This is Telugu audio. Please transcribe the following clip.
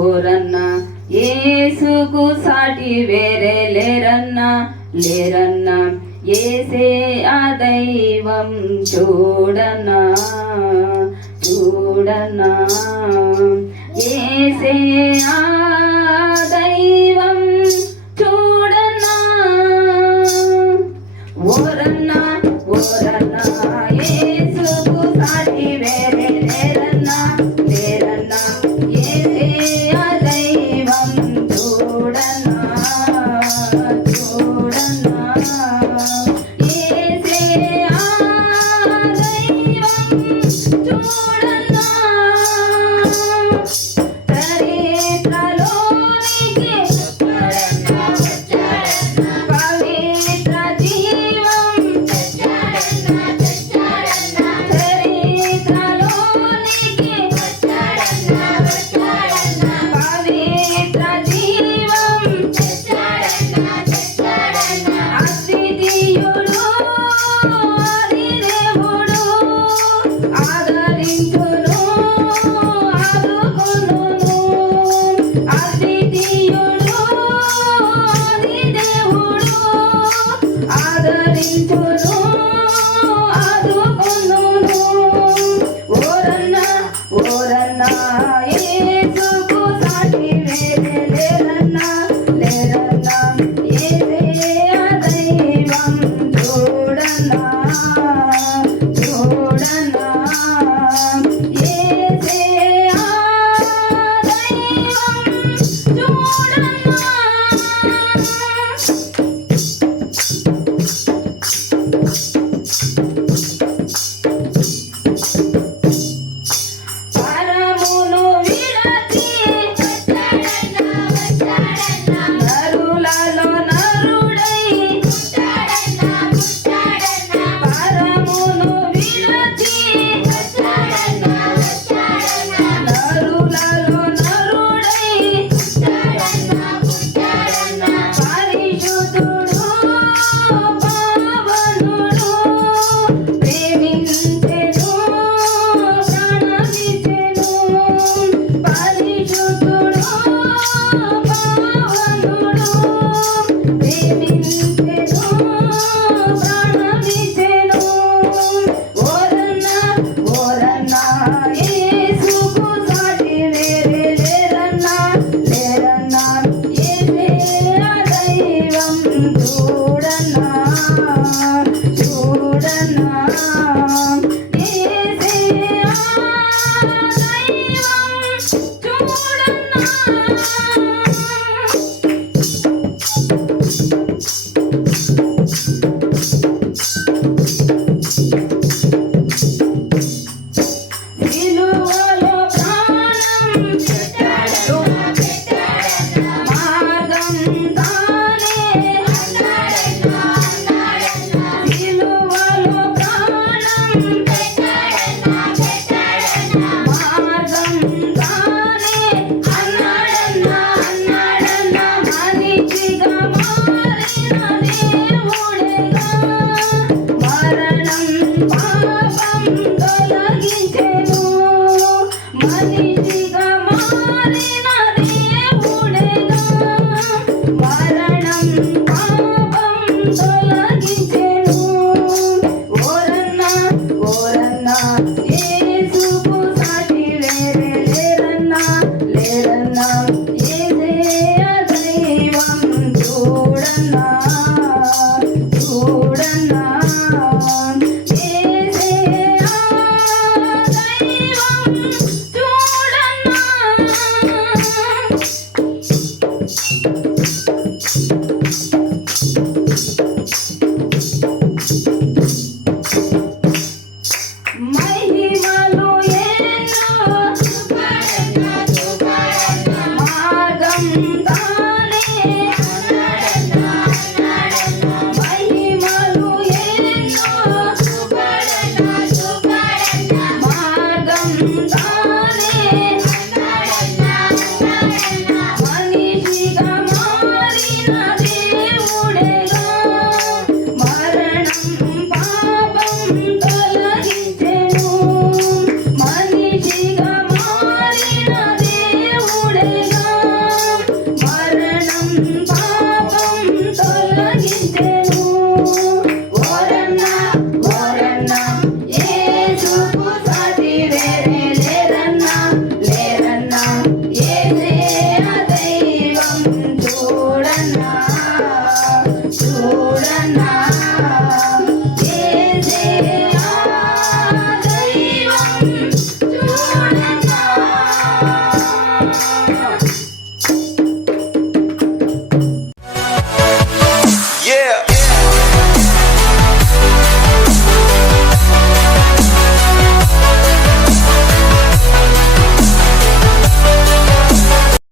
పోరన్నా ఏసుకు సాటి వేరే లేరన్నా లేరన్నా ఏసే ఆ దైవం చూడన్నా చూడన్నా. ఏసే ఆ நாயே. Hare